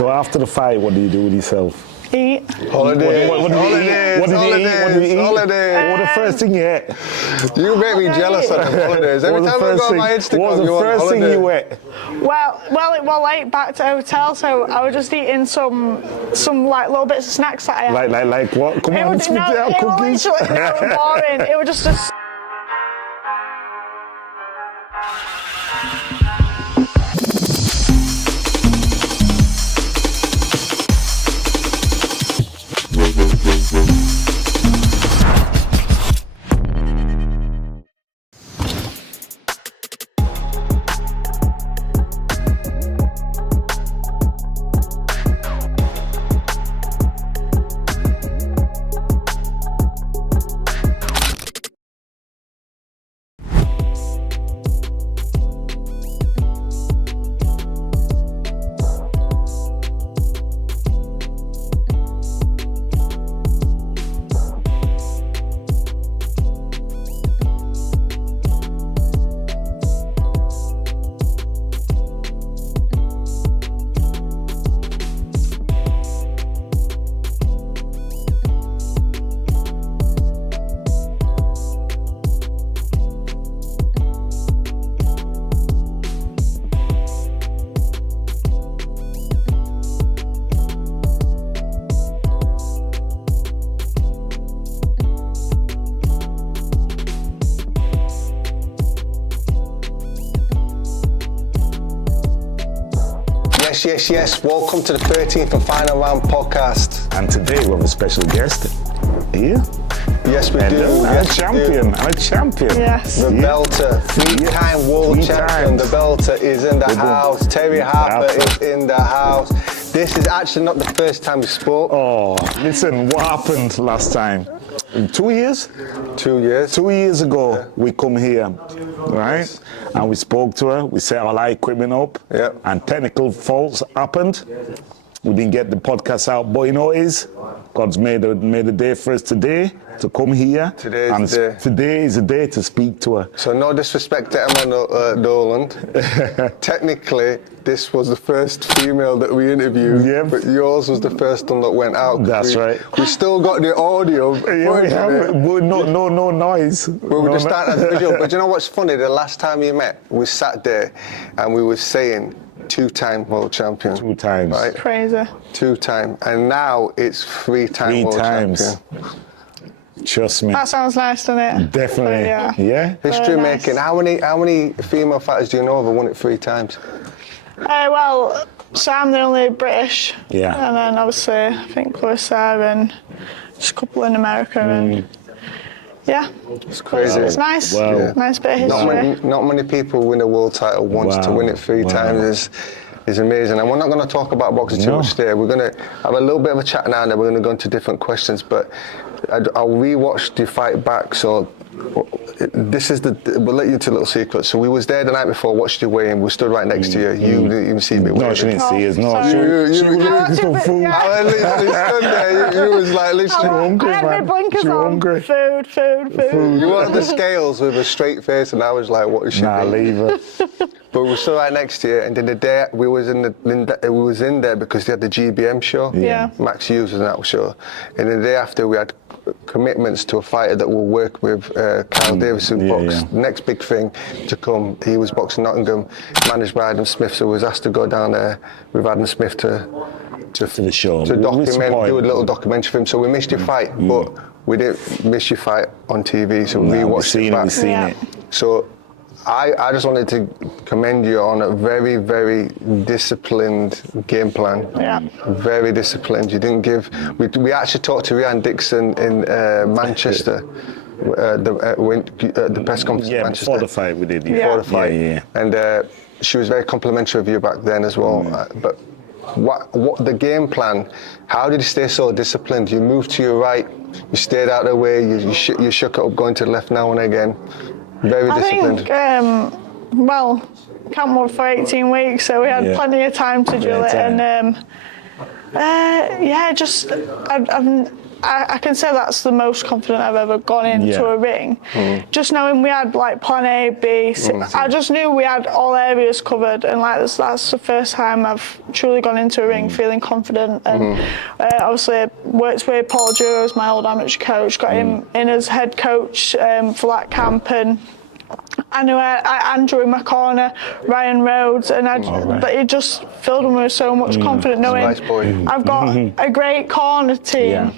So after the fight, what do you do with yourself? Eat. Holidays. What did you eat? Holidays. What was the first thing you ate? You make me jealous on them holidays. Every time I go on my Instagram, what was you the want first thing holiday. you ate? Well, it was late back to the hotel, so I was just eating some like little bits of snacks that I had. Like what? Come on, spit it out, cookies. It was boring. It was just a... Yes. Welcome to the 13th and final round podcast. And today we have a special guest here. Yes, we do. I'm Yes, a champion. Yes. The belter, three-time world champion. The belter is in the house. Terri Harper is in the house. This is actually not the first time we spoke. Oh, listen, what happened last time? 2 years? 2 years. 2 years ago, we come here, right? Yes. And we spoke to her. We set all our equipment up. Yep. And technical faults happened. We didn't get the podcast out, but you know what it is? God's made a day for us today to come here. Today is the day. Today is the day to speak to her. So no disrespect to Emma Doland. Technically, this was the first female that we interviewed, Yep. but yours was the first one that went out. That's right. We still got the audio. Yeah, we have, but no noise. We were just starting at the visual. But you know what's funny? The last time you met, we sat there and we were saying, two-time world champion. 2 times. Right? Crazy. 2-time. And now it's 3-time world champion. Trust me. That sounds nice, doesn't it? Definitely. Yeah. History Nice. making. How many female fighters do you know have won it 3 times? Well, so I'm the only British. Yeah. And then obviously, I think Clarissa and just a couple in America. And yeah. It's crazy. It's nice. Wow. Yeah. Nice bit of history. Not many people win a world title once. To win it 3 times is amazing. And we're not going to talk about boxing too much today. We're going to have a little bit of a chat now, and then we're going to go into different questions. But I'll rewatch the fight back. So this is we'll let you into a little secret. So we was there the night before, watched you weigh in. We stood right next to you. You didn't even see me. No, she didn't see us. No, she was looking for food. I literally stood there. You was like literally hungry, I had my man. blinkers She was on. hungry. Food. You were on the scales with a straight face, and I was like, "What is she doing?" Leave her. But we were still right next to you, and then the day we was in there because they had the GBM show. Yeah. Max Hughes was in that show, and the day after we had commitments to a fighter that will work with Kyle Davis, who boxed. Next big thing to come. He was boxing Nottingham, managed by Adam Smith, so we was asked to go down there with Adam Smith to the show. to document, do a little documentary for him. So we missed your fight, but we didn't miss your fight on TV, so we watched it back. We've seen it. So I just wanted to commend you on a very, very disciplined game plan. Yeah. Very disciplined. You didn't give. We actually talked to Rhiannon Dixon in Manchester. The press conference in Manchester. Before the fight we did. Before the fight. Yeah. And she was very complimentary of you back then as well. But what the game plan? How did you stay so disciplined? You moved to your right. You stayed out of the way. You shook it up going to the left now and again. Very disciplined. I think, camp was for 18 weeks, so we had plenty of time to drill it. And I can say that's the most confident I've ever gone into a ring. Just knowing we had like plan A, B, C, I just knew we had all areas covered, and like that's the first time I've truly gone into a ring feeling confident. And obviously worked with Paul Duro, my old amateur coach, got him in as head coach for that camp, and I knew Andrew in my corner, Ryan Rhodes, and but it just filled me with so much confidence knowing I've got a great corner team.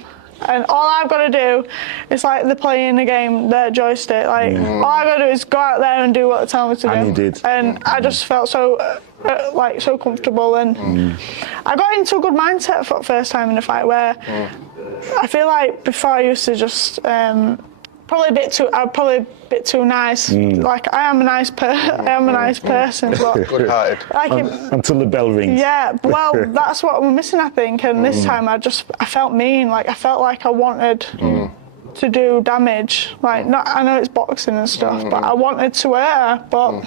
And all I've got to do is like they're playing the game, their joystick. Like all I got to do is go out there and do what they tell me to do. And you did. And I just felt so so comfortable, and I got into a good mindset for the first time in a fight where I feel like before I used to just probably a bit too nice. Like I am a nice person, but good-hearted. like Until the bell rings. Yeah, well, that's what we're missing, I think. And this time, I felt mean. Like I felt like I wanted to do damage. Like I know it's boxing and stuff, but I wanted to hurt her. But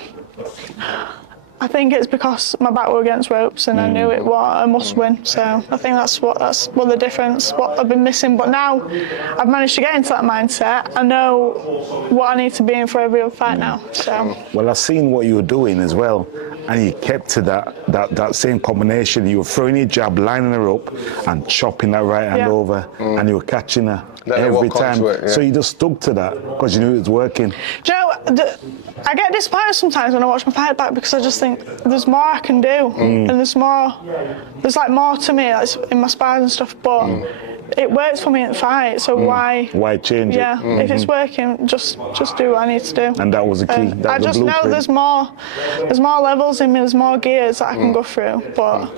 I think it's because my back were against ropes, and I knew it was a must win. So I think that's what the difference, what I've been missing. But now I've managed to get into that mindset. I know what I need to be in for every other fight now. So. Well, I've seen what you were doing as well, and you kept to that same combination. You were throwing your jab, lining her up, and chopping that right hand over, and you were catching her every time. So you just stuck to that because you knew it was working. Do you know, I get disappointed sometimes when I watch my fight back because I just think there's more I can do, and there's like more to me, like in my spars and stuff. But it works for me in the fight, so why change it? Yeah, if it's working, just do what I need to do. And that was the key. I just know there's more levels in me, there's more gears that I can go through, but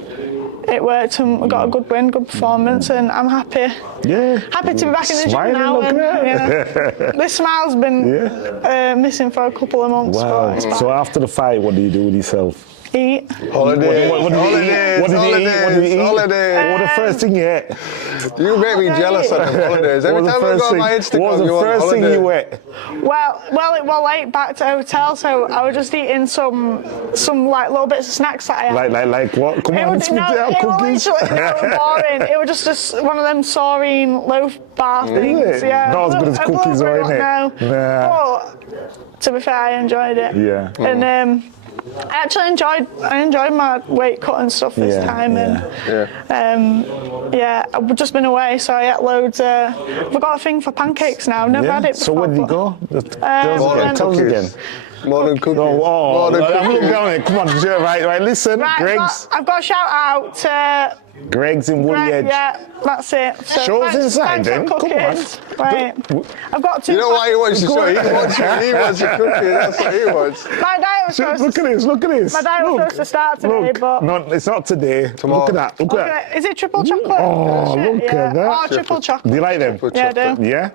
it worked and we got a good win, good performance, and I'm happy. Yeah. Happy to be back in the gym now. And, this smile's been missing for a couple of months. Wow. So after the fight, what do you do with yourself? Eat. Holidays. What did you eat? What Holidays. the first thing you ate? You make me jealous on the holidays. Every time I go on my Instagram, what was the first thing you ate? Well, it was late back to hotel, so I was just eating some like little bits of snacks that I had. Like what? Come on, speak out cookies. It was boring. It was just one of them saurine loaf bar things. Yeah. Not as good as cookies, are it? No. Nah. But to be fair, I enjoyed it. Yeah. And I actually enjoyed my weight cut and stuff this time, and I've just been away, so I ate loads. We've got a thing for pancakes now. I've never had it before. So where did you go? Tell us again. More than cookies. More than cookies. Look down it. Come on, right. Listen, Greg's. I've got a shout out to Greg's in Woolly Edge. Yeah, that's it. So Show us inside then. Come on. Right. I've got two. You know why he wants to show? He wants a cookie. That's what he wants. My diet was supposed Look at this. My diet was supposed to start today, but no, it's not today. Tomorrow. Look at that. Is it triple chocolate? Oh, look at that. Oh, triple chocolate. Do you like them? Yeah, I do. Yeah.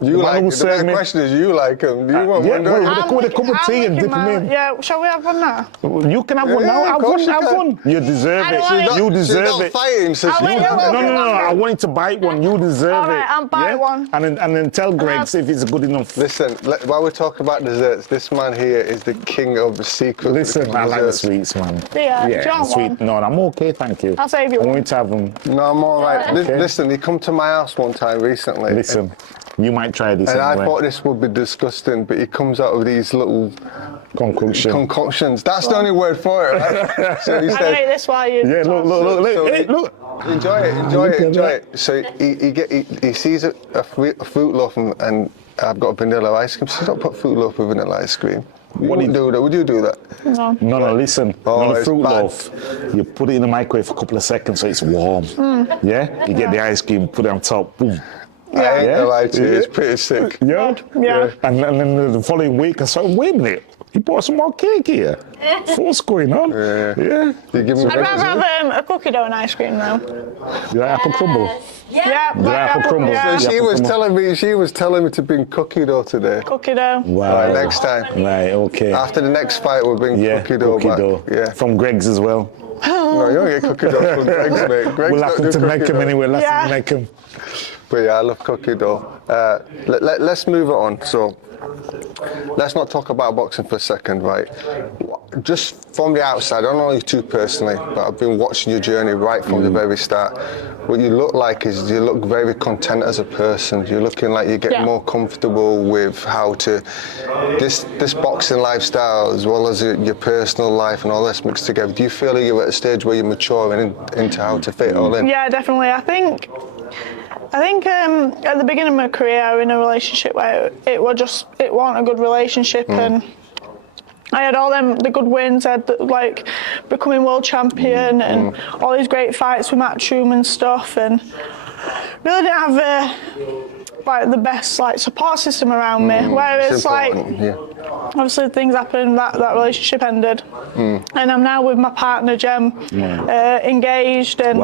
You like them. The question is, you like them. Do you want one? With a cup of tea and dip them in. Yeah, shall we have one now? You can have one now. Have one. You deserve it. You deserve it. Fighting, so No. I want you to bite one. You deserve it. All right, I'll bite one. And then tell Greg's if it's good enough. Listen, while we're talking about desserts, this man here is the king of the secret. Listen, I like the sweets, man. Yeah, do you want sweet. one? No, I'm okay, thank you. I'll save you I one. want you to have them. No, I'm all right. Okay. Listen, he come to my house one time recently. Listen, you might try this And I anyway. thought this would be disgusting, but he comes out with these little concoctions. That's the only word for it, right? So he I said, made this while you. Yeah, look. enjoy it. So he sees a fruit loaf and I've got a vanilla ice cream. So don't put fruit loaf with vanilla ice cream. Would you do that? Would you do that? No, listen. Oh, not a fruit bad. loaf. You put it in the microwave for a couple of seconds so it's warm. Yeah? You get the ice cream, put it on top, boom. I ain't gonna lie to you, it's pretty sick. Yeah. And then the following week I said, wait a minute, he bought some more cake here. What's going on? Yeah. You give me I'd rather have a cookie dough and ice cream though. You like apple crumble? Yeah. apple crumble. Yeah. So she was telling me to bring cookie dough today. Cookie dough. Wow. Right, next time. Right, okay. After the next fight, we'll bring cookie dough back. Yeah. From Greg's as well. No, you don't get cookie dough from Greg's, mate. Greg's We'll have to make them anyway. We'll have to make them. But yeah, I love cookie dough. Let's move it on. So let's not talk about boxing for a second, right? Just from the outside, I don't know you too personally, but I've been watching your journey right from the very start. What you look like is you look very content as a person. You're looking like you get more comfortable with how to this boxing lifestyle as well as your personal life and all this mixed together. Do you feel like you're at a stage where you're maturing into how to fit it all in? Yeah, definitely. I think at the beginning of my career, I was in a relationship where it wasn't a good relationship, and I had all the good wins. I had like becoming world champion and all these great fights with Matchroom and stuff, and really didn't have like the best like support system around me. Whereas like obviously things happened, that relationship ended, and I'm now with my partner Jem, engaged, and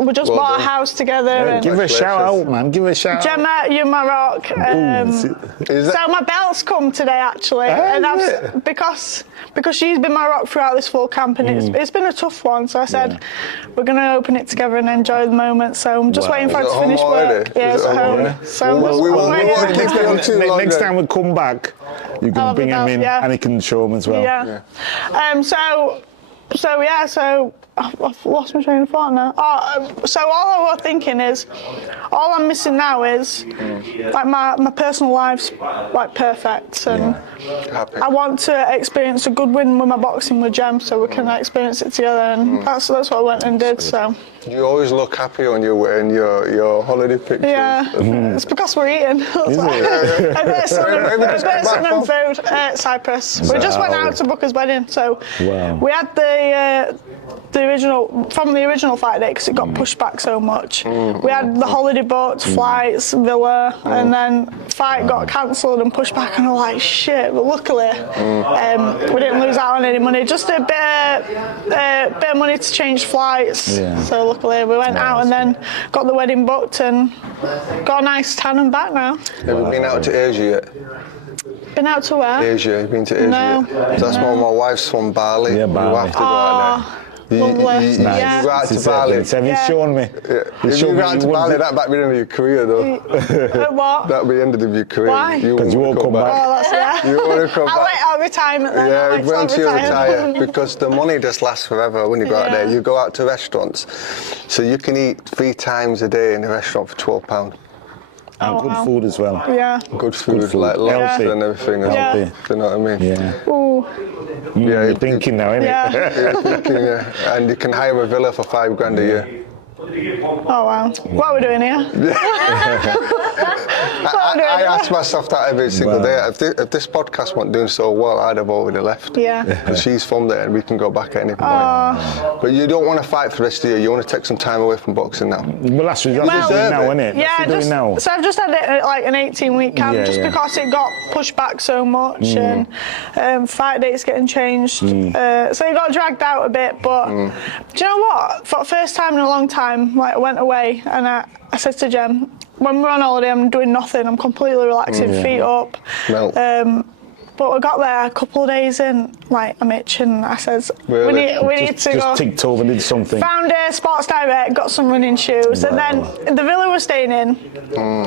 we just bought a house together. And give her a shout out, man. Give her a shout out. Gemma, you're my rock. So my belt's come today, actually, and because she's been my rock throughout this full camp, and it's been a tough one. So I said we're going to open it together and enjoy the moment. So I'm just waiting for it to finish work. Yeah, it's at home. So next time we come back, you can bring him in and he can show him as well. Yeah. So I've lost my train of thought now. So all I was thinking is, all I'm missing now is like my personal life's like perfect, and I want to experience a good win with my boxing with Jem, so we can experience it together, and that's what I went and did. So you always look happy when you're wearing your holiday pictures. Yeah, it's because we're eating. A bit of sun and food at Cyprus. We just went out to Booker's wedding, so we had the original fight day, because it got pushed back so much. We had the holiday boats, flights, villa, and then fight got cancelled and pushed back, and I'm like, shit, but luckily we didn't lose out on any money, just a bit of money to change flights. So luckily we went out and then got the wedding booked and got a nice tan and back now. Have you been out to Asia yet? Been out to where? Asia. You've been to Asia? No. That's why my wife's from Bali. Yeah, Bali. You have to go out there. You go out to Bali. He's shown me. If you go out to Bali, that'd be the end of your career, though. What? That'd be the end of your career. Why? Because you won't come back. Oh, that's You won't come back. I'll retirement then. Yeah, wait until you retire, because the money just lasts forever when you go out there. You go out to restaurants, so you can eat 3 times a day in a restaurant for £12. And good food as well. Yeah. Good food. Like lobster and everything. Do you know what I mean? Yeah. Ooh. You're thinking now, innit? You're thinking, and you can hire a villa for £5,000 a year. Oh wow! What are we doing here? I ask myself that every single day. If this podcast wasn't doing so well, I'd have already left. Yeah. Because she's from there and we can go back at any point. But you don't want to fight for the rest of the year. You want to take some time away from boxing now. Well, that's what you're doing now, isn't it? Yeah, so I've just had like an 18-week camp because it got pushed back so much, and fight dates getting changed. So it got dragged out a bit. But do you know what? For the first time in a long time, like I went away and I said to Jem, when we're on holiday, I'm doing nothing. I'm completely relaxing, feet up. But we got there a couple of days in, like I'm itching. I said, we need to go. Just ticked over, did something. Found a Sports Direct, got some running shoes, and then the villa we're staying in,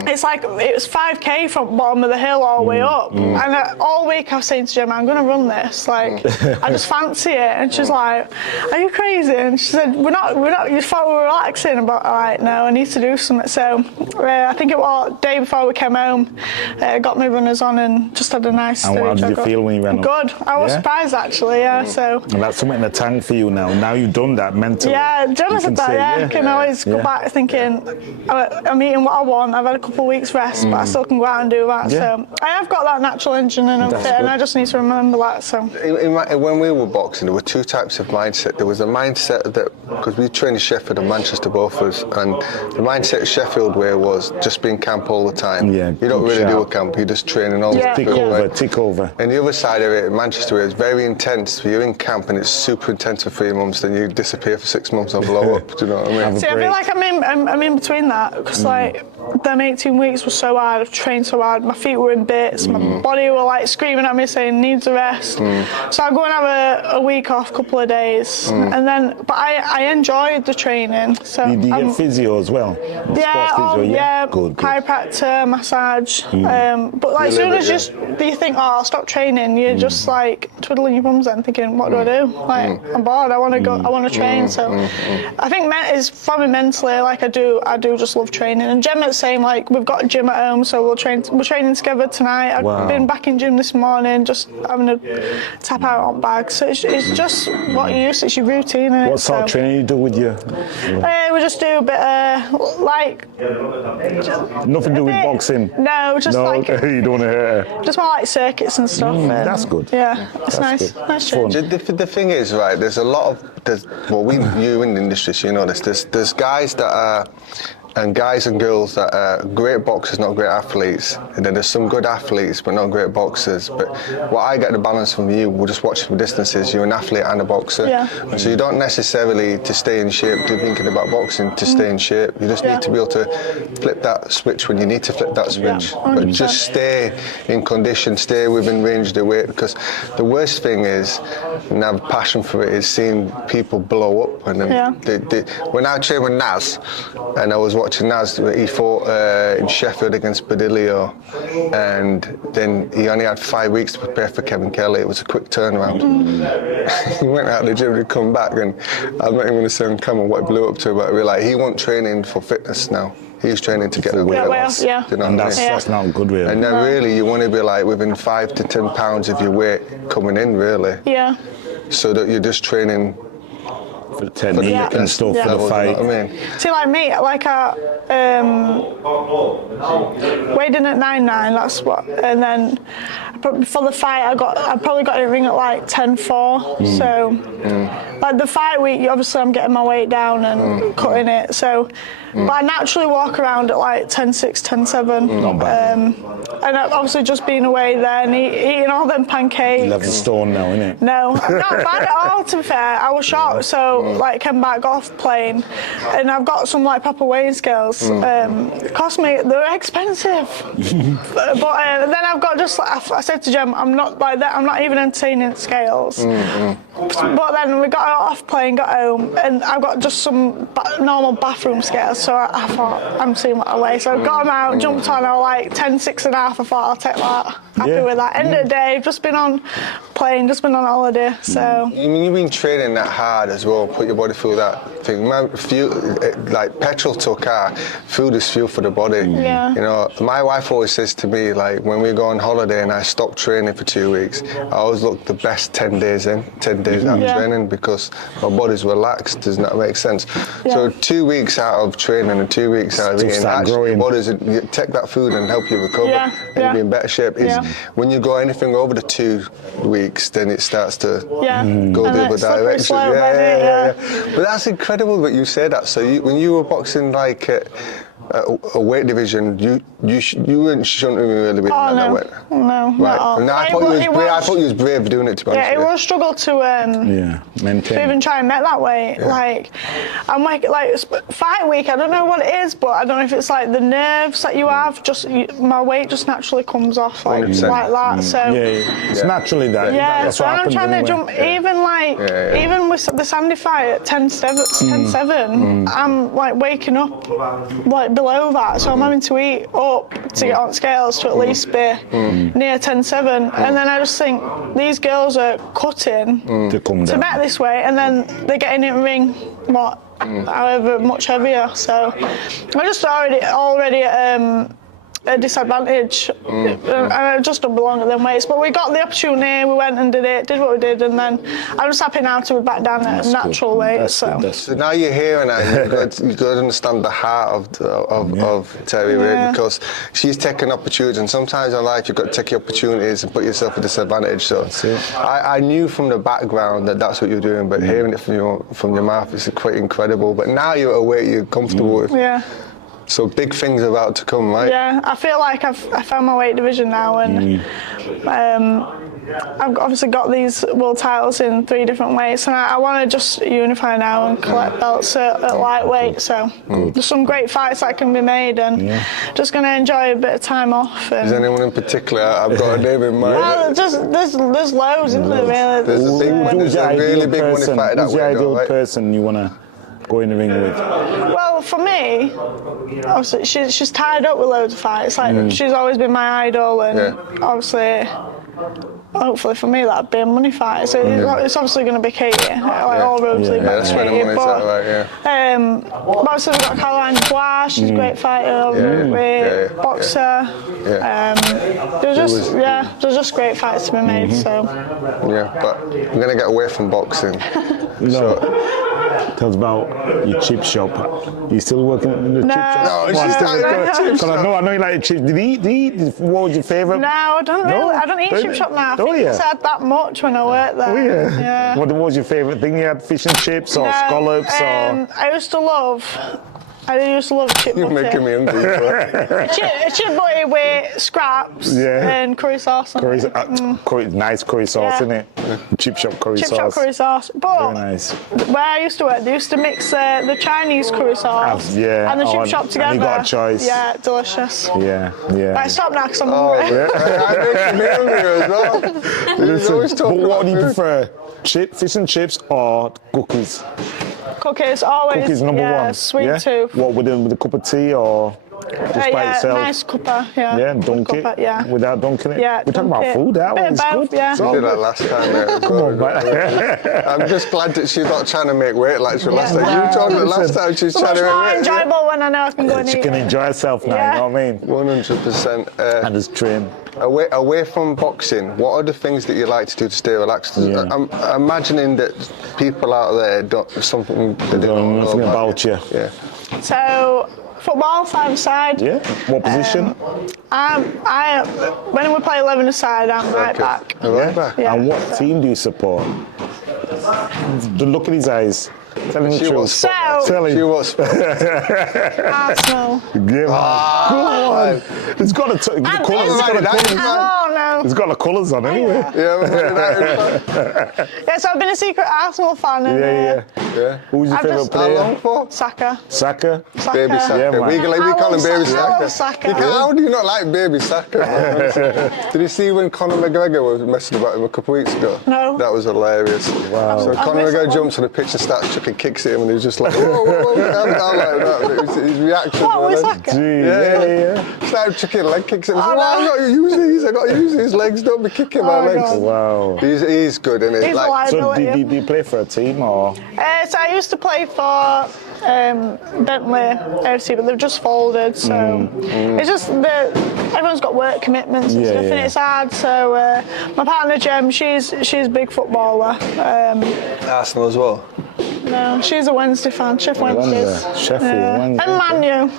it's like it was 5k from bottom of the hill all the way up. And all week I was saying to Gemma, I'm going to run this. Like I just fancy it. And she's like, "Are you crazy?" And she said, "We're not. You thought we were relaxing." But like, no, I need to do something. So I think it was the day before we came home, got my runners on and just had a nice. How did you feel when you ran up? Good. I was surprised actually, So. And that's something in the tank for you now. Now you've done that mentally. Yeah, Gemma said that, I can always go back thinking, I'm eating what I want, I've had a couple of weeks rest, but I still can go out and do that. So I have got that natural engine and I'm fit, and I just need to remember that. So when we were boxing, there were 2 types of mindset. There was a mindset that, because we trained in Sheffield and Manchester both of us, and the mindset Sheffield way was just be in camp all the time. Yeah, you don't really do a camp, you're just training all the time. Tick over. And the other side of it, Manchester, is very intense. You're in camp and it's super intense for 3 months, then you disappear for 6 months and blow up. Do you know what I mean? See, I feel like I'm in between that, because like them 18 weeks was so hard. I've trained so hard. My feet were in bits. My body were like screaming at me saying needs a rest. So I go and have a week off, couple of days, and then. But I enjoyed the training. So Did you get physio as well? Good. Chiropractor, massage. But like as soon as you think, oh, I'll stop training, you're just like twiddling your thumbs and thinking, what do I do? Like I'm bored. I want to go. I want to train. So I think it's for me mentally. Like I do just love training. And Gemma's saying like we've got a gym at home, so we're training together tonight. I've been back in gym this morning, just having a tap out on bags. So it's just what you use. It's your routine. What sort of training you do with you? We just do a bit like. Nothing to do with boxing. No, just like you don't want to. just more like circuits and stuff. That's good. Yeah, it's nice. Good. Nice change. The thing is, right? There's a lot of you in the industry, so you know this. There's guys that are. And guys and girls that are great boxers, not great athletes. And then there's some good athletes, but not great boxers. But what I get the balance from you, we'll just watch from distances, you're an athlete and a boxer. Yeah. So you don't necessarily, to stay in shape, do thinking about boxing to stay in shape. You just need to be able to flip that switch when you need to flip that switch. But just stay in condition, stay within range of the weight. Because the worst thing is, and I have a passion for it, is seeing people blow up. And then when I trained with Naz, and I was watching Naz, he fought in Sheffield against Badilio, and then he only had 5 weeks to prepare for Kevin Kelly. It was a quick turnaround. He went out of the gym to come back, and I'm not even going to say on camera what blew up to, but we're like, he wasn't training for fitness now. He's training to get the weight loss. Yeah. You know and that's not good, really. And then really, you want to be like within 5 to 10 pounds of your weight coming in, really. Yeah. So that you're just training for the technique and stuff for the fight. You know what I mean? See, like me, like I weighed in at 9'9", that's what, and then for the fight I probably got in the ring at like 10'4", so like the fight week, obviously I'm getting my weight down and cutting it, so but I naturally walk around at like 10'6", 10'7", not bad. and I've obviously just been away there and eating all them pancakes. 11 stone now, innit? No, not bad at all, to be fair. I was shocked, so like came back off plane, and I've got some like proper weighing scales. Cost me, they're expensive. but then I've got just like I said to Jem, I'm not like that. I'm not even entertaining scales. But then we got off plane, got home, and I've got just some normal bathroom scales. So I thought I'm seeing what I weigh. So I got them out, jumped on. I was like 10'6.5". I thought I'll take that. Happy with that. End of the day, just been on plane, just been on holiday. So you've been training that hard as well. Put your body through that thing. Fuel, like petrol to a car, food is fuel for the body. Yeah. You know, my wife always says to me, like when we go on holiday and I stop training for 2 weeks, I always look the best 10 days in, 10 days out of training, because my body's relaxed. Does that make sense? So 2 weeks out of training and 2 weeks out of eating, actually your body's take that food and help you recover and you'll be in better shape. When you go anything over the 2 weeks, then it starts to go the other direction. But that's incredible that you say that. So when you were boxing like a weight division, you shouldn't really be in that weight. No, right. not at all. No, I thought you was brave doing it, to be honest. Yeah, it was a struggle to maintain. To even try and make that weight. Like I'm like fight week, I don't know what it is, but I don't know if it's like the nerves that you have, my weight just naturally comes off like that. So it's naturally that. Yeah, that's so what I'm trying to jump even with the Sandy fight at 10'7", I'm like waking up like below that, so I'm having to eat up to get on scales to at least be near 10'7", and then I just think these girls are cutting to make this weight, and then they're getting in ring however much heavier. So I just already a disadvantage, and I just don't belong at them weights. But we got the opportunity, we went and did what we did, and then I'm just happy now to be back down at a natural weight. So now you're here, and you've got to understand the heart of Terri, right? Because she's taking opportunities, and sometimes in life you've got to take your opportunities and put yourself at a disadvantage. So I knew from the background that that's what you're doing, but hearing it from your mouth is quite incredible. But now you're at a weight you're comfortable with. So big things are about to come, right? Yeah, I feel like I found my weight division now, and I've obviously got these world titles in 3 different weights, and I want to just unify now and collect belts at lightweight. So there's some great fights that can be made, and just going to enjoy a bit of time off. And is anyone in particular? I've got a name in mind. well, there's loads, isn't there? Really, There's a big one. There's a really big one. In fact, who's the ideal person you want to go in the ring with? Well, for me, obviously she's tied up with loads of fights. Like she's always been my idol, and obviously, hopefully for me that'd be a money fight. So it's obviously going to be Katie. Like all roads lead back to Katie. But obviously we've got Caroline Dubois. She's a great fighter, great boxer. There's just great fights to be made. So but I'm going to get away from boxing. Tell us about your chip shop. You still working in the chip shop? No, she's still in the chip shop. I know you like chips. Did you eat? What was your favourite? No, I don't really. I don't eat chip shop now. I think I had that much when I worked there. Oh yeah. What was your favourite thing? You had fish and chips or scallops or? I used to love chip butty. You're making me hungry. Chip butty with scraps and curry sauce. Nice curry sauce, isn't it? Chip shop curry sauce. Chip shop curry sauce. But very nice. Where I used to work, they used to mix the Chinese curry sauce and the chip shop together. You got a choice. Yeah, delicious. Yeah. I stopped now because I'm hungry. I'm making me hungry as well. But what do you prefer? Fish and chips or cookies? Cookies, always. Cookies number one. Sweet tooth. What, with a cup of tea or just by itself? Nice cuppa, Yeah, dunk it. Without dunking it. Yeah, we're talking about food. That one's good. Yeah. We did that last time. Come on, man. I'm just glad that she's not trying to make weight like she was last time. You told me last time she's trying to make weight. It's more enjoyable when I know I can go and eat. She can enjoy herself now. You know what I mean? 100%. And just train. Away from boxing, what are the things that you like to do to stay relaxed? I'm imagining that people out there don't something that they don't know nothing about you. Yeah. So football, 5-a-side. Yeah. What position? When we play 11-a-side, I'm right back. Right back. Yeah. And what team do you support? Look at his eyes. Tell him the truth. She was Arsenal. Come on. It's got the colours. It's got the colours on anyway. So I've been a secret Arsenal fan. And, Who's your favourite player? How long for? Saka. Baby Saka. Yeah, man. We call him Baby Saka. Saka. How do you not like Baby Saka? Did you see when Conor McGregor was messing about him a couple of weeks ago? No. That was hilarious. Wow. So Conor McGregor jumps on the pitch and starts chucking kicks at him, and he was just like, whoa, down like that. His reaction. What was Saka? Yeah. Started chucking leg kicks at him. I've got to use these. I've got to use these legs. Don't be kicking my legs. God. Wow. He's good, isn't he? He's a So do you play for a team or? So I used to play for Bentley FC, but they've just folded. So it's just everyone's got work commitments and stuff, and it's hard. So my partner Jem, she's a big footballer. Arsenal as well. No, she's a Wednesday fan. Sheffield Wednesdays. Sheffield Wednesday. And Man U.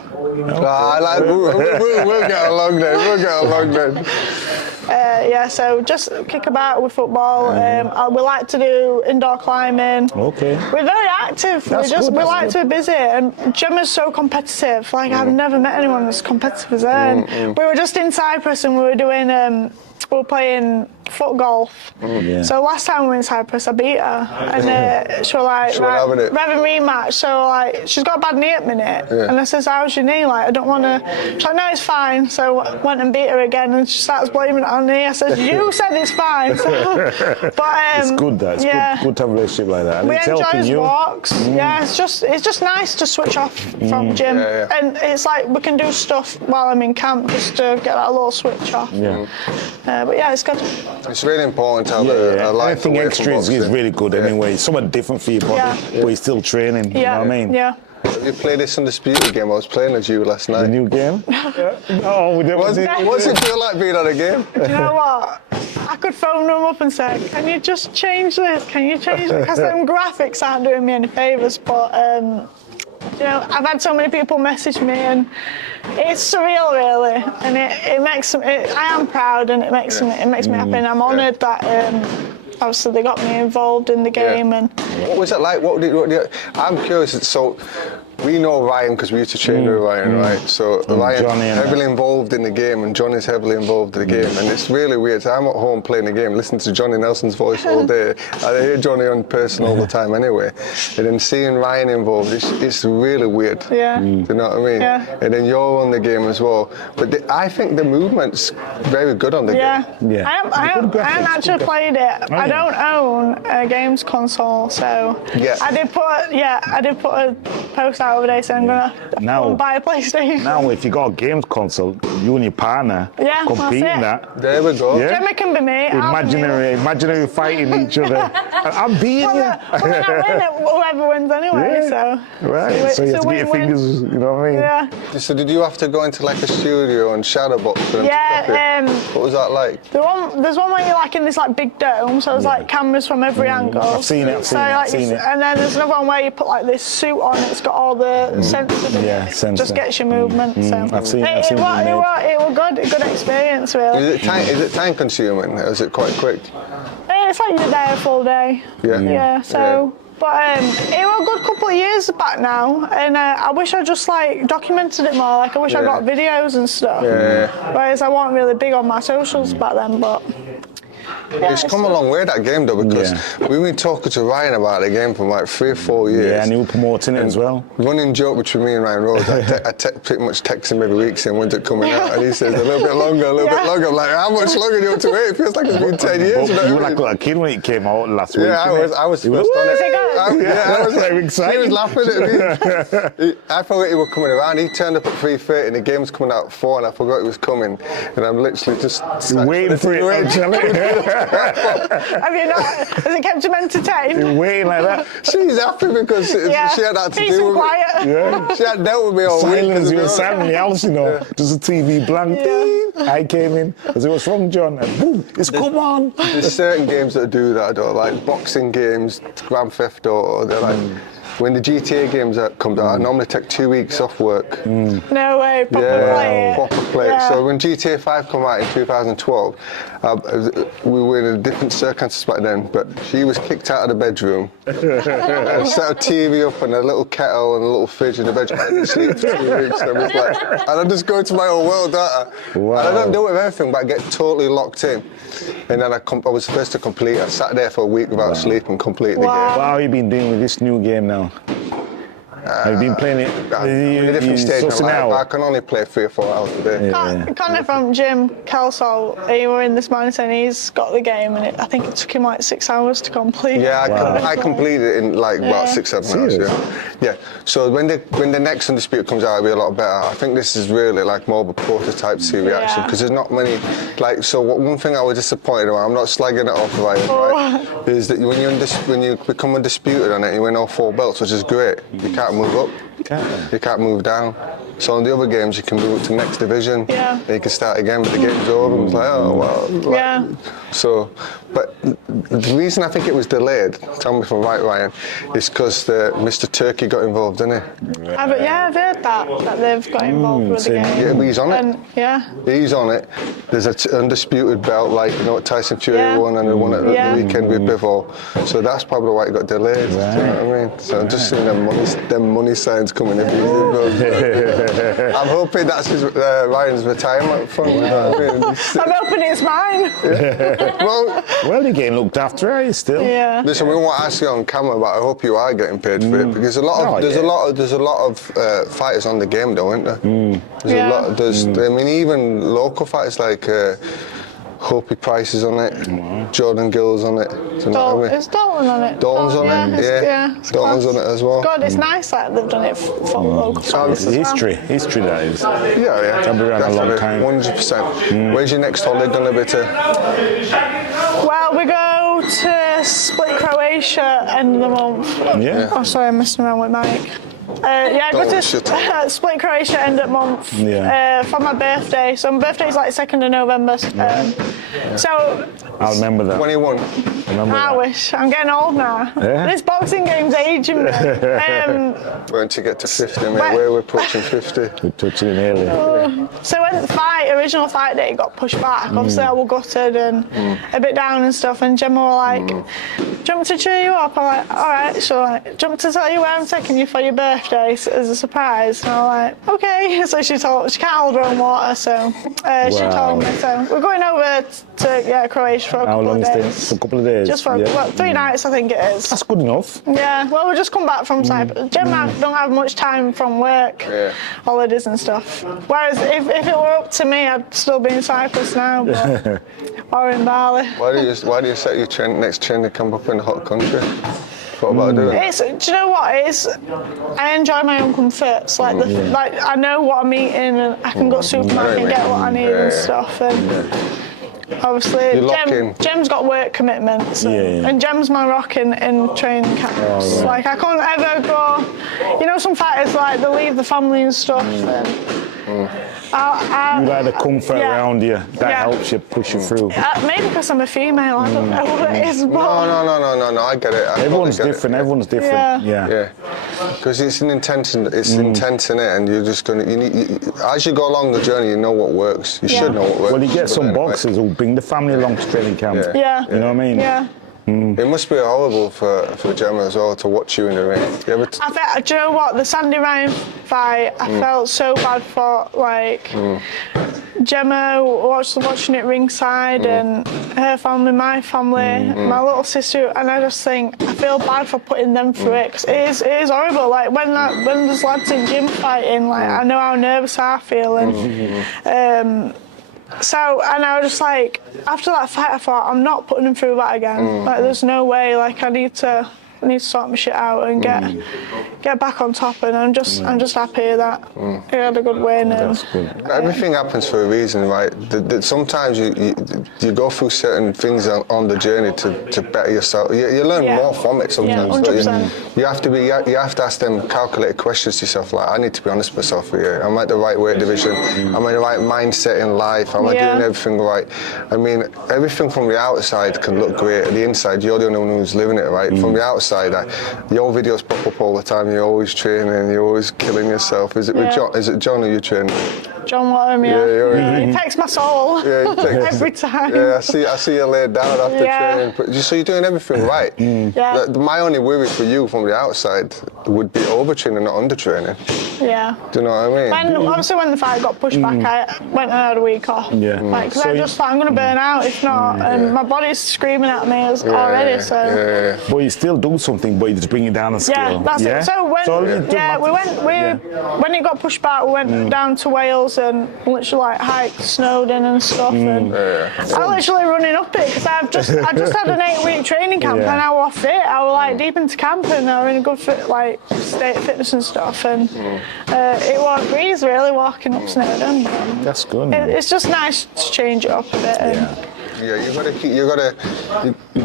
We'll get along then. So just kick about with football. We like to do indoor climbing. Okay. We're very active. We like to be busy. And Gemma's so competitive. Like I've never met anyone that's competitive as her. And we were just in Cyprus and we were playing foot golf. So last time we were in Cyprus, I beat her, and she was like, we're having a rematch. So like, she's got a bad knee at the minute, and I says, "How's your knee? Like, I don't want to." She's like, "No, it's fine." So I went and beat her again, and she starts blaming it on me. I said, "You said it's fine." So, but it's good that it's good to have a relationship like that. And we it's enjoy helping you. walks. Yeah, it's just nice to switch off from gym, and it's like we can do stuff while I'm in camp just to get that little switch off. But yeah, it's good. It's really important to have a life anything away extra from is boxing. really good anyway. Somewhat different for your body, but you're still training. You know what I mean? Yeah. Have you played this Undisputed game? I was playing with you last night. The new game? No, we didn't. What's it feel like being on a game? Do you know what? I could phone them up and say, "Can you just change this? Can you change it?" Because them graphics aren't doing me any favours. But you know, I've had so many people message me, and it's surreal, really, and it makes me. I am proud, and it makes me happy, and I'm honoured that obviously they got me involved in the game. And what was it like? What did I'm curious. So we know Ryan because we used to train with Ryan, right? So Ryan's heavily involved in the game, and Johnny's heavily involved in the game, and it's really weird. So I'm at home playing the game, listening to Johnny Nelson's voice all day. I hear Johnny on person all the time anyway, and then seeing Ryan involved, it's really weird. Yeah. Do you know what I mean? Yeah. And then you're on the game as well. But I think the movement's very good on the game. Yeah. I haven't actually played it. I don't own a games console, so I did put a post out over there saying I'm gonna buy a PlayStation. Now, if you got a games console, you and your partner compete in that. There we go. Yeah. Gemma can be me. Imaginary fighting each other. I'm beating you. Whoever wins anyway. So right. So you have to get your fingers. You know what I mean? Yeah. So did you have to go into like a studio and shadow box for them to copy? What was that like? There's one where you're like in this like big dome, so there's like cameras from every angle. I've seen it. And then there's another one where you put like this suit on. It's got all the sensors in it. Just gets your movement. So I've seen it. It was good experience really. Is it time consuming? Or is it quite quick? It's like you're there a full day. Yeah. So. But it was a good couple of years back now, and I wish I just like documented it more. Like I wish I got videos and stuff. Whereas I wasn't really big on my socials back then, but. It's come a long way, that game, though, because we've been talking to Ryan about the game for like 3 or 4 years. Yeah, and you were promoting it as well. Running joke between me and Ryan Rose, I pretty much text him every week saying when's it coming out, and he says a little bit longer, a little bit longer. I'm like, how much longer do you have to wait? It feels like it's been 10 years. You were like a kid when it came out last week. Yeah, I was first on it. I was like excited. He was laughing at me. I forgot he was coming around. He turned up at 3:30 and the game was coming out at 4, and I forgot he was coming. And I'm literally just waiting for it. Have you not? Has it kept him entertained? You're waiting like that. She's happy because she had that to do with quiet. me. She had dealt with me all week. Silence, you were sat in the house, you know. Just a TV blank. I came in. I said, what's wrong, John? And boom, it's come on. There's certain games that do that, though, like boxing games, Grand Theft Auto. They're like, when the GTA games come out, I normally take 2 weeks off work. No way, proper play it. So when GTA 5 came out in 2012, we were in a different circumstances back then, but she was kicked out of the bedroom. I set a TV up and a little kettle and a little fridge in the bedroom. I didn't sleep for 2 weeks. And I just go into my own world, don't I? Wow. And I don't do it with everything, but I get totally locked in. And then I was first to complete. I sat there for a week without sleep and completed the game. What have you been doing with this new game now? Have you been playing it? In a different stage in my life. I can only play 3 or 4 hours a day. Connor from Jim Kelsall, he were in this morning saying he's got the game, and I think it took him like 6 hours to complete. Yeah, I completed it in like about 6-7 hours. Yeah. So when the next Undisputed comes out, it'll be a lot better. I think this is really like more of a prototype to see reaction, because there's not many. Like, so one thing I was disappointed about, I'm not slagging it off, right, is that when you become Undisputed on it, you win all 4 belts, which is great. You can't move up. You can't move down. So in the other games, you can move up to the next division. And you can start again, but the game's over. And it's like, oh, well. So, but the reason I think it was delayed, tell me if I'm right, Ryan, is because Mr. Turkey got involved, didn't he? I've heard that they've got involved with the game. Yeah, but he's on it. He's on it. There's an Undisputed belt, like, you know, what Tyson Fury won, and the one at the weekend with Bivol. So that's probably why it got delayed. Do you know what I mean? So I'm just seeing them money signs coming in. I'm hoping that's Ryan's retirement fund. You know what I mean? I'm hoping it's mine. Well, you're getting looked after, are you still? Listen, we won't ask you on camera, but I hope you are getting paid for it, because there's a lot of fighters on the game, though, isn't there? There's a lot. I mean, even local fighters like Hopi Price is on it, Jordan Gill's on it. Is Dalton on it? Dalton's on it, Dalton's on it as well. God, it's nice that they've done it for local fighters. History that is. Yeah. I've been around a long time. 100%. Where's your next holiday going to be to? Well, we go to Split, Croatia, end of the month. Oh, sorry, I'm messing around with Mike. I go to Split, Croatia, end of month for my birthday. So my birthday is like 2nd of November. So I remember that. 21. I wish. I'm getting old now. This boxing game's aging me. Once you get to 50, mate, we're approaching 50. We're touching it early. So when the original fight date got pushed back, obviously I was gutted and a bit down and stuff, and Gemma were like, do you want me to cheer you up? I'm like, all right. So like, do you want me to tell you where I'm taking you for your birthday as a surprise? And I'm like, okay. So she can't hold her own water, so she told me. So we're going over to Croatia for a couple of days. How long is it? For a couple of days? Just for 3 nights, I think it is. That's good enough. Yeah, well, we just come back from Cyprus. Jem and I don't have much time from work, holidays and stuff. Whereas if it were up to me, I'd still be in Cyprus now, but, or in Bali. Why do you set your next training camp up in a hot country? What about doing it? Do you know what it is? I enjoy my own comforts. Like, like I know what I'm eating, and I can go to the supermarket and get what I need and stuff. And obviously, Jem's got work commitments, and Jem's my rock in training camps. Like, I can't ever go. You know, some fighters like they leave the family and stuff. You like the comfort around you. That helps you push you through. Maybe because I'm a female, I don't know what it is. But No, I get it. Everyone's different. Everyone's different. Yeah. Because it's an intense, intense in it, and you're just gonna. As you go along the journey, you know what works. You should know what works. Well, you get some boxers who bring the family along to training camp. Yeah. You know what I mean? Yeah. It must be horrible for Gemma as well to watch you in the ring. Do you know what? The Sandy Ryan fight, I felt so bad for, like, Gemma watching it ringside, and her family, my family, my little sister, and I just think I feel bad for putting them through it, because it is horrible. Like, when there's lads in gym fighting, like, I know how nervous I feel, and so, and I was just like, after that fight, I thought, I'm not putting them through that again. Like, there's no way. Like, I need to sort my shit out and get back on top. And I'm just happy that I had a good win. That's good. Everything happens for a reason, right? Sometimes you go through certain things on the journey to better yourself. You learn more from it sometimes. Yeah, 100%. You have to ask them calculated questions to yourself. Like, I need to be honest with myself here. Am I at the right weight division? Am I in the right mindset in life? Am I doing everything right? I mean, everything from the outside can look great. At the inside, you're the only one who's living it, right? From the outside, your videos pop up all the time. You're always training. You're always killing yourself. Is it with John? Is it John or you training? John Wattam, he takes my soul every time. Yeah, I see you laid down after training. So you're doing everything right. My only worry for you from the outside would be overtraining, not undertraining. Yeah. Do you know what I mean? Obviously, when the fight got pushed back, I went and had a week off. Yeah. Like, because I just thought, I'm going to burn out if not, and my body's screaming at me already. So. But you still do something, but you just bring it down a scale. Yeah, that's it. So when it got pushed back, we went down to Wales and literally like hiked, snowed in and stuff. And I literally running up it because I just had an 8-week training camp and I was fit. I was like deep into camp and I was in a good state of fitness and stuff. And it was a breeze really walking up Snowdon. That's good. It's just nice to change it up a bit. The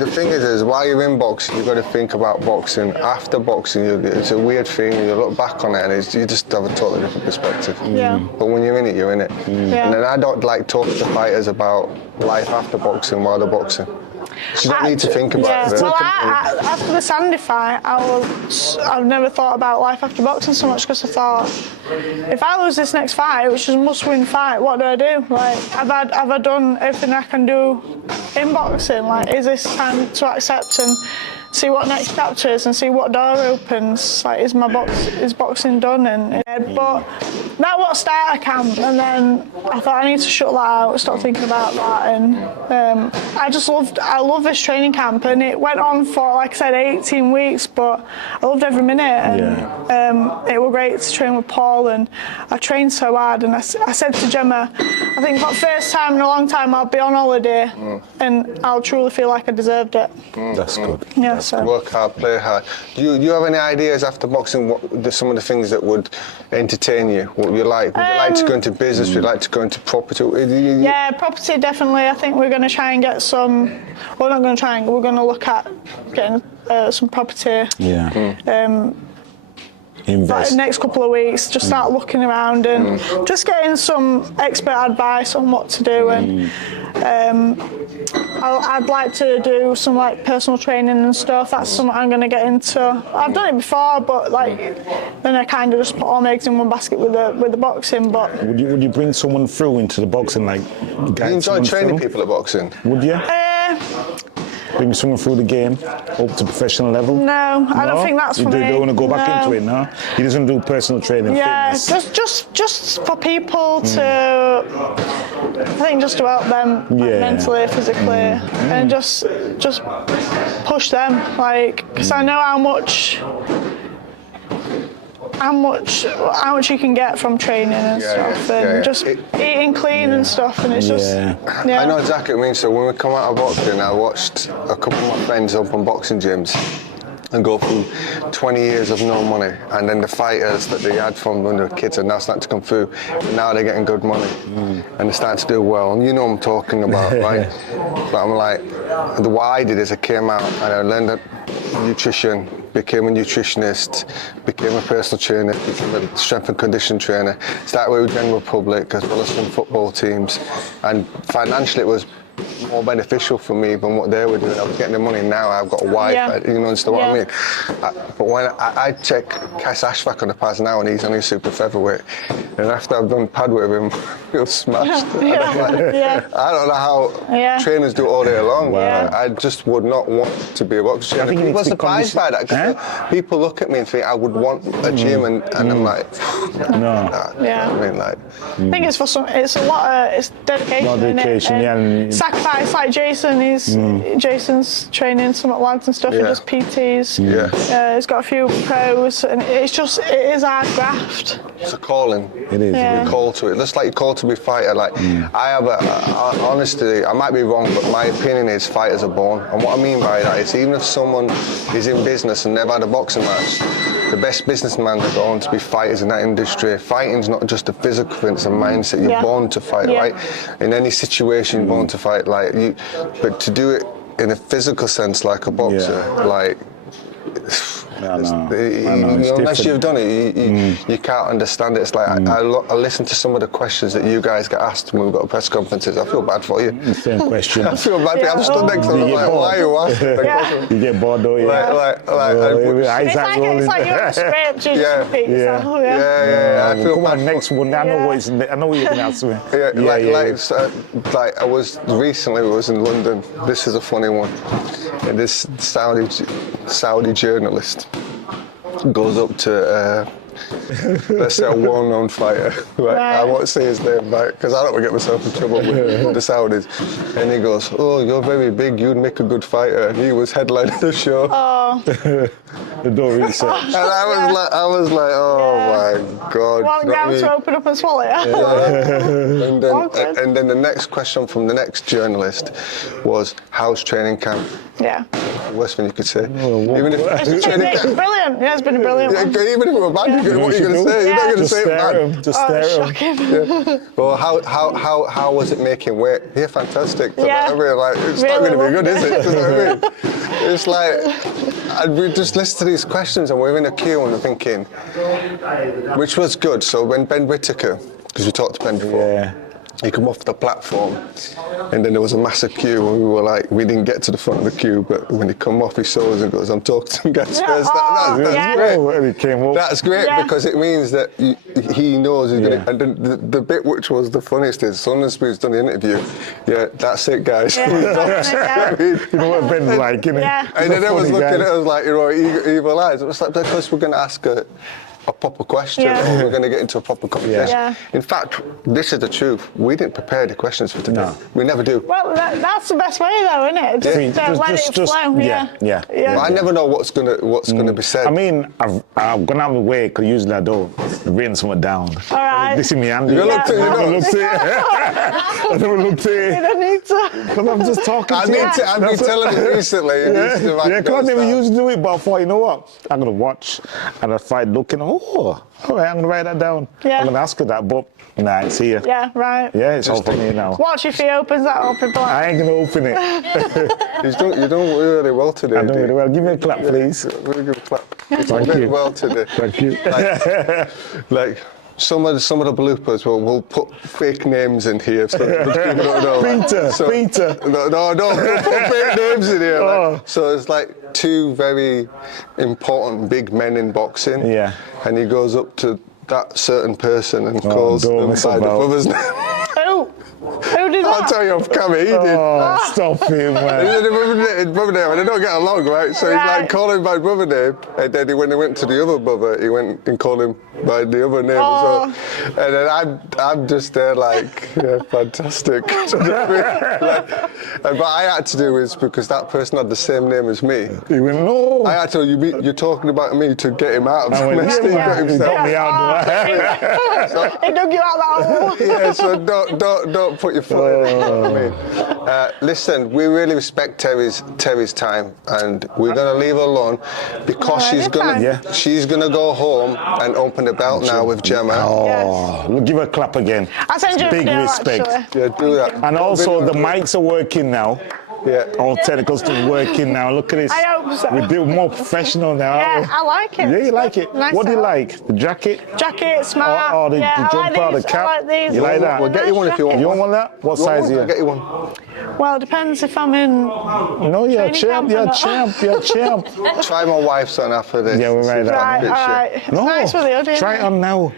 thing is while you're in boxing, you got to think about boxing. After boxing, it's a weird thing. You look back on it and you just have a totally different perspective. But when you're in it, you're in it. And then I don't like talking to fighters about life after boxing while they're boxing. So you don't need to think about it. Well, after the Sandy fight, I've never thought about life after boxing so much because I thought, if I lose this next fight, which is a must-win fight, what do I do? Like, have I done everything I can do in boxing? Like, is this time to accept and see what next chapter is and see what door opens? Like, is boxing done? But that was starter camp, and then I thought I need to shut that out, stop thinking about that, and I love this training camp, and it went on for, like I said, 18 weeks, but I loved every minute, and it was great to train with Paul, and I trained so hard, and I said to Gemma, I think for the first time in a long time I'll be on holiday, and I'll truly feel like I deserved it. That's good. Yeah, so. Work hard, play hard. Do you have any ideas after boxing, some of the things that would entertain you? What would you like? Would you like to go into business? Would you like to go into property? Yeah, property definitely. I think we're going to try and get some. We're not going to try and. We're going to look at getting some property. Invest. The next couple of weeks, just start looking around and just getting some expert advice on what to do. And I'd like to do some like personal training and stuff. That's something I'm going to get into. I've done it before, but like then I kind of just put all my eggs in one basket with the boxing. But would you bring someone through into the boxing, like? Do you enjoy training people at boxing? Would you? bring someone through the game up to professional level? No, I don't think that's for me. You don't want to go back No. into it, no? He doesn't do personal training, Yeah, fitness. just for people to, I think, just to help them mentally, physically, and just push them, like, because I know how much you can get from training and stuff, and just eating clean and stuff, and it's just. I know exactly what it means. So when we come out of boxing, I watched a couple of my friends open boxing gyms and go through 20 years of no money, and then the fighters that they had from when they were kids are now starting to come through, and now they're getting good money and they're starting to do well, and you know what I'm talking about, right? But I'm like, what I did is I came out and I learned nutrition, became a nutritionist, became a personal trainer, became a strength and conditioning trainer, started with General Public as well as some football teams, and financially it was more beneficial for me than what they were doing. I was getting the money now, I've got a wife, you know, understand what I mean? But when I check Cas Ashfaq on the pads now, and he's only super featherweight, and after I've done pad with him, he'll smashed. I don't know how trainers do it all day long. I just would not want to be a boxer. I think people are surprised by that, because people look at me and think I would want a gym, and I'm like, no. I mean, like, I think it's for some. It's a lot of it's dedication. A lot of dedication, and sacrifice. Like Jason, Jason's training some lads and stuff. He does PTs. He's got a few pros, and it is our graft. It's a calling. It is. You're called to it. Just like you're called to be a fighter. Like I have honestly, I might be wrong, but my opinion is fighters are born. And what I mean by that is, even if someone is in business and never had a boxing match, the best businessmen are going to be fighters in that industry. Fighting's not just a physical thing, it's a mindset. You're born to fight, right? In any situation, you're born to fight. Like you, but to do it in a physical sense, like a boxer, like. Unless you've done it, you can't understand it. It's like I listen to some of the questions that you guys get asked when we've got press conferences. I feel bad for you. Same question. I feel bad. I'm stood next to them like, why are you asking the question? You get bored, don't you? It's like you're on a script. You just repeat yourself. I feel come bad. on, next one. I know what you're going to ask me. Like I was recently. I was in London. This is a funny one. And this Saudi journalist goes up to let's say a well-known fighter, right? I won't say his name, right, because I don't want to get myself in trouble with the Saudis. And he goes, "Oh, you're very big, you'd make a good fighter." And he was headlining the show. The door research. And I was like, oh my God. One round to open up and swallow it. And then the next question from the next journalist was, how's training camp? Yeah. Worst thing you could say. Even if it's brilliant. Yeah, it's been a brilliant one. Even if it was bad, what are you going to say? You're not going to say it bad. Just stare him. Yeah. Well, how was it making weight? Yeah, fantastic. Yeah. I mean, like, it's not going to be good, is it? You know what I mean? It's like, we just listen to these questions and we're in a queue and we're thinking, which was good. So when Ben Whittaker, because we talked to Ben before, he come off the platform, and then there was a massive queue, and we were like, we didn't get to the front of the queue, but when he come off, he saw us and goes, "I'm talking to some guys first." That's great. He came up. That's great because it means that he knows he's going to. And then the bit which was the funniest is, Sunderspeed's done the interview. Yeah, that's it, guys. You know what Ben's like, innit? Yeah. And then I was looking at us like, you know, evil eyes. It was like, because we're going to ask a proper question, or we're going to get into a proper conversation. In fact, this is the truth. We didn't prepare the questions for today. No. We never do. Well, that's the best way, though, isn't it? Just let it flow. Well, I never know what's gonna be said. I mean, I'm gonna have a way, because usually I don't. I've written something down. All right. This is me, Andy. You looked at it. I never looked at it. You don't need to. Because I'm just talking I've been telling him recently. Because I never used to do it, but I thought, you know what? I'm gonna watch, and I fight looking. Oh, all right, I'm going to write that down. Yeah. I'm going to ask her that, but nah, it's here. Yeah, right. Yeah, it's all for me now. Watch if he opens that up and I ain't going to open it. You're doing really well today. I'm doing really well. Give me a clap, please. Really good clap. Thank you. Well today. Thank you. Like some of the bloopers, we'll put fake names in here. So people don't know. Peter. No, we'll put fake names in here. Like, so it's like two very important big men in boxing. Yeah. And he goes up to that certain person and calls them by the brother's name. Who did that? I'll tell you off camera, he did. Oh, stop him, man. His brother name, and they don't get along, right? So he's like calling him by brother name, and then when he went to the other brother, he went and called him by the other name as well. And then I'm just there like, yeah, fantastic. But I had to do is because that person had the same name as me. He went, no. I had to, you're talking about me to get him out of the mess. He got me out. He dug you out that hole. Yeah, so don't put your foot in it. Listen, we really respect Terri's time, and we're gonna leave her alone because she's gonna go home and open the belt now with Gemma. Oh, we'll give her a clap again. I'll send you a Big video, respect. actually. Yeah, do that. And also the mics are working now. Yeah. All technical stuff working now. Look at this. I hope so. We're doing more professional now. Yeah, I like it. Yeah, you like it. Nice What do you setup. like? The jacket? Jacket, smart. Oh, the jumper, the cap. I like these. You like that? We'll get you one if you want. You don't want that? What size are I'll you? get you one. Well, it depends if I'm in. No, you're a champ. You're a champ. You're a champ. Try my wife's on after this. Yeah, we're right. Right, all right. It's No, nice with the hoodie. try it on now.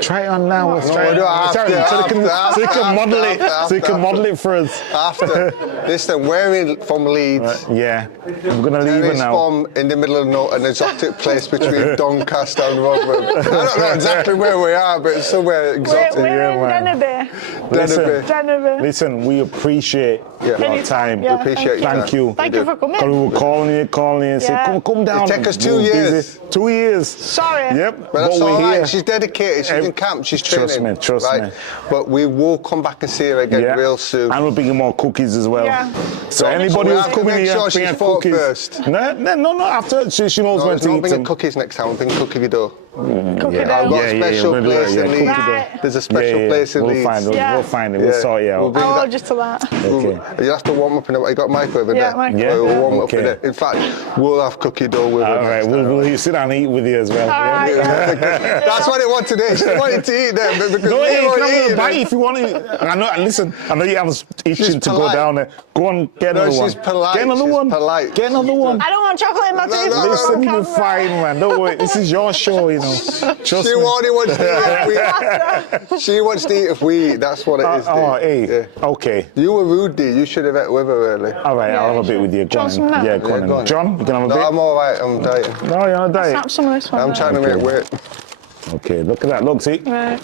Try it on now. Let's try it. So you can model it. So you can model it for us. After. Listen, we're in from Leeds. Yeah, I'm gonna leave her Terry's now. from in the middle of an exotic place between Doncaster and Rotherham. I don't know exactly where we are, but it's somewhere exotic. We're in man. Dennerby. Listen, we appreciate your time. Yeah, appreciate your Thank you. Thank you for coming. Because we were calling you, and say, come down. It took us 2 We were years. busy. 2 years. Sorry. Yep. But that's we're all right. here. She's dedicated. She's in camp. She's training. Trust me. But we will come back and see her again real soon. And we're bringing more cookies as well. Yeah. So anybody who's coming make here, sure bring she's her fought cookies. first. No. After she knows No, when it's to not eat bringing them. cookies next time. We're bringing cookie dough. Cookie I've dough. got a special we're gonna do place that, in yeah, Leeds. cookie dough. Right. There's a special place in We'll Leeds. find it. Yeah. We'll find it. We'll sort it out. I'll hold you to that. Okay. You have to warm up in it. You got microwave in Yeah, there? microwave. Yeah. We'll warm up Okay. in it. In fact, we'll have cookie dough with All us. right. We'll sit down and eat with you as well. All right, yeah. That's what it was today. She wanted to eat them because No, we hey, were come eating on, bite them. if you want to. I know. Listen, I know you have itching to go polite. down there. Go on, get No, another one. she's polite. Get another She's one. polite. Get another one. I don't want chocolate in my teeth. no, Listen, on you're camera. fine, man. Don't worry. This is your show, you know. Trust She me. only wants to eat if we eat. She wants to eat if we eat. That's what it is. Oh, Dee. hey. Yeah. Okay. You were rude, Dee. You should have ate with her early. All right, I'll have a bit with you. Go want on. some now? Yeah, go Yeah, on. go on. John, you can have a No, bit. I'm all right. I'm dieting. No, you're on a diet. Snap some of this one. I'm trying to make weight. Okay, look at that. Look, see? Right.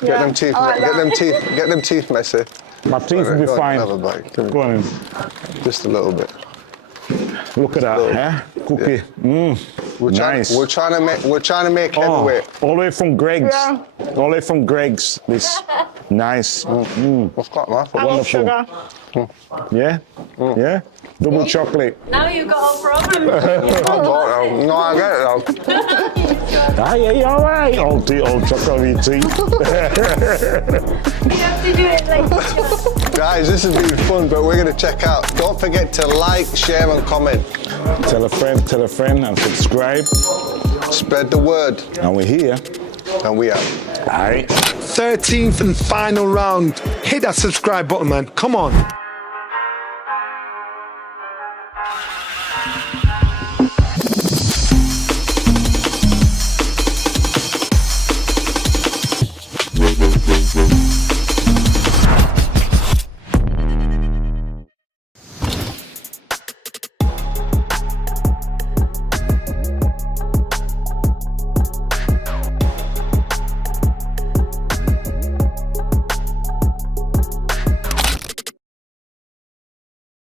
Get them teeth. I like that. Get them teeth messy. My teeth will be Go on, fine. have a bite. Go on. Just a little bit. Look at that, yeah? Cookie. Nice. We're trying to make heavyweight. All the way from Greg's. Yeah. All the way from Greg's. This. Nice. What's got my I love sugar. Yeah? Yeah? Double chocolate. Now you've got a problem. No, I get it though. Ah, yeah, you're all right. All chocolate on your teeth. You have to do it like this. Guys, this has been fun, but we're going to check out. Don't forget to like, share, and comment. Tell a friend, and subscribe. Spread the word. And we're here. And we out. All right. 13th and final round. Hit that subscribe button, man. Come on.